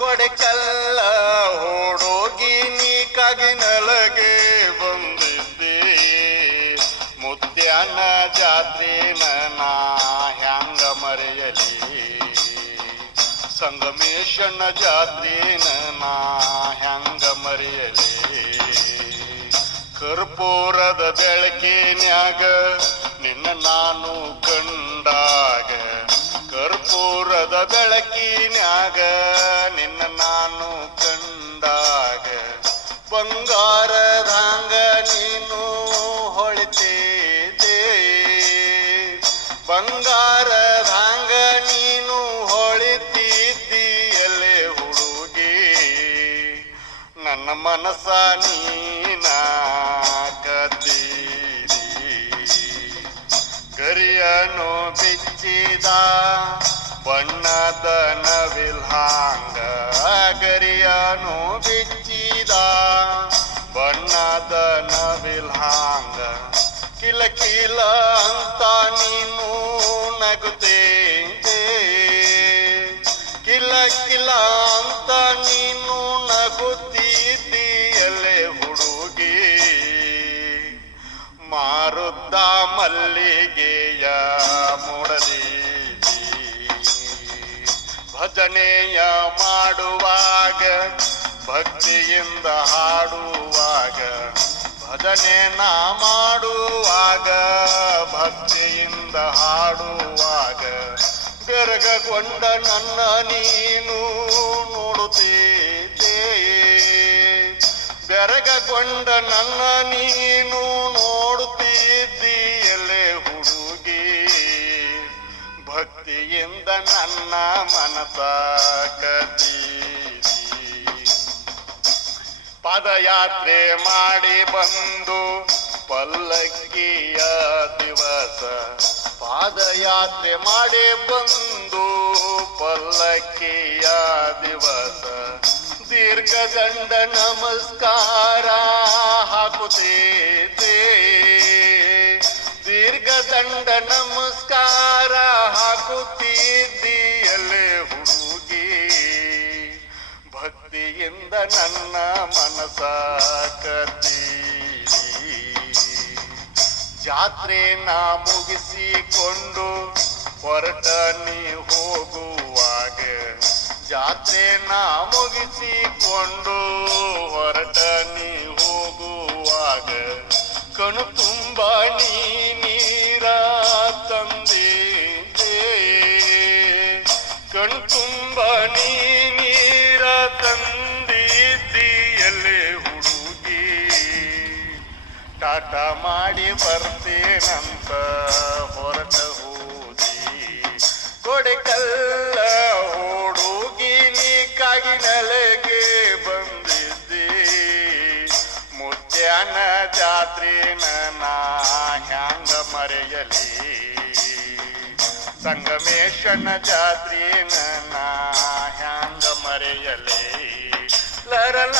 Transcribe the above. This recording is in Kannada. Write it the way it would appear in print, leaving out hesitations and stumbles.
ಕೊಡೆಕಲ್ಲ ಹುಡುಗಿ ನೀ ಕಾಗಿನಲಗೆ ಬಂದಿದ್ದೆ ಮುತ್ಯಾನ ಜಾತ್ರೆನ ನಾ ಹ್ಯಾಂಗ ಮರೆಯಲಿ ಸಂಗಮೇಶನ ಜಾತ್ರೆನ ನಾ ಹ್ಯಾಂಗ ಮರೆಯಲಿ ಕರ್ಪೂರದ ಬೆಳಕಿನ್ಯಾಗ ನಿನ್ನ ನಾನು ಕಂಡಾಗ ಕರ್ಪೂರದ ಬೆಳಕಿನ್ಯಾಗ ನಿನ್ನ ನಾನು ಕಂಡಾಗ ಬಂಗಾರದಂಗ ನೀನು ಹೊಳಿತಿದ್ದೆ ಬಂಗಾರದಂಗ ನೀನು ಹೊಳಿತಿದ್ದೀಯಲ್ಲೇ ಹುಡುಗಿ ನನ್ನ ಮನಸ್ಸ ನೀನ ಕದ್ದೀರಿ ಗರಿಯನು ಬಿಚ್ಚಿದ ಬಣ್ಣದ ನವಿಲ್ಹಾಂಗ ಗರಿಯನು ಬಿಚ್ಚಿದ ಬಣ್ಣದ ನವಿಲ್ಹಾಂಗ ಕಿಲ ಕಿಲ ಅಂತ ನೀನು ನಗುತ್ತಿದ್ದೆ ಕಿಲ ಕಿಲ ಅಂತ ನೀನು ನಗುತ್ತಿದ್ದೀಯಲ್ಲೇ ಹುಡುಗಿ ಮಾರುದ್ದ ಮಲ್ಲಿಗೆಯ ಮೂಡಲಿದಿ ಭಜನೆಯ ಮಾಡುವಾಗ ಭಕ್ತಿಯಿಂದ ಹಾಡುವಾಗ ಭಜನೆ ನಾ ಮಾಡುವಾಗ ಭಕ್ತಿಯಿಂದ ಹಾಡುವಾಗ ಬೆರಗಗೊಂಡ ನನ್ನ ನೀನು ನೋಡುತ್ತಿದ್ದೆ ಬೆರಗಗೊಂಡ ನನ್ನ ನೀನು ನೋಡುತ್ತಿದ್ದೀಯಲ್ಲೇ ಹುಡುಗಿ ಭಕ್ತಿಯಿಂದ ನನ್ನ ಮನಸ ಕದ್ದೀರಿ ಪಾದಯಾತ್ರೆ ಮಾಡಿ ಬಂದು ಪಲ್ಲಕ್ಕಿಯ ದಿವಸ ಪಾದಯಾತ್ರೆ ಮಾಡಿ ಬಂದು ಪಲ್ಲಕ್ಕಿಯ ದಿವಸ ದೀರ್ಘದಂಡ ನಮಸ್ಕಾರ ಹಾಕುತ್ತಿದ್ದೆ ದೀರ್ಘದಂಡ ನಮಸ್ಕಾರ ಹಾಕುತ್ತಿದ್ದೀಯಲ್ಲೇ ಹುಡುಗಿ ಭಕ್ತಿಯಿಂದ ನನ್ನ ಮನಸ ಕದ್ದೀರಿ ಜಾತ್ರೆ ನಾ ಮುಗಿಸಿಕೊಂಡು ಹೊರಟ ನೀ ಹೋಗುವಾಗ ಜಾತ್ರೆ ನಾ ಮುಗಿಸಿಕೊಂಡು ಹೊರಟ ನೀ ಹೋಗುವಾಗ ಕಣು ತುಂಬ ನೀರ ತಂದಿದ್ದೆ ಕಣು ತುಂಬ ನೀರ ತಂದಿದ್ದೀಯಲ್ಲೇ ಹುಡುಗಿ ಟಾಟಾ ಮಾಡಿ ಬರ್ತೇನಂತ ಹೊರಟ ಹೋದಿ ಕೊಡೆಕಲ್ಲ ಹುಡುಗಿ ನೀ ಕಾಗಿನಲೆಗೆ ಬಂದಿದ್ದೆ ಮುತ್ಯಾನ ಜಾತ್ರೆನ ನಾ ಹ್ಯಾಂಗ ಮರೆಯಲಿ ಸಂಗಮೇಶನ ಜಾತ್ರೆನ ನಾ ಹ್ಯಾಂಗ ಮರೆಯಲಿ ಲರಲ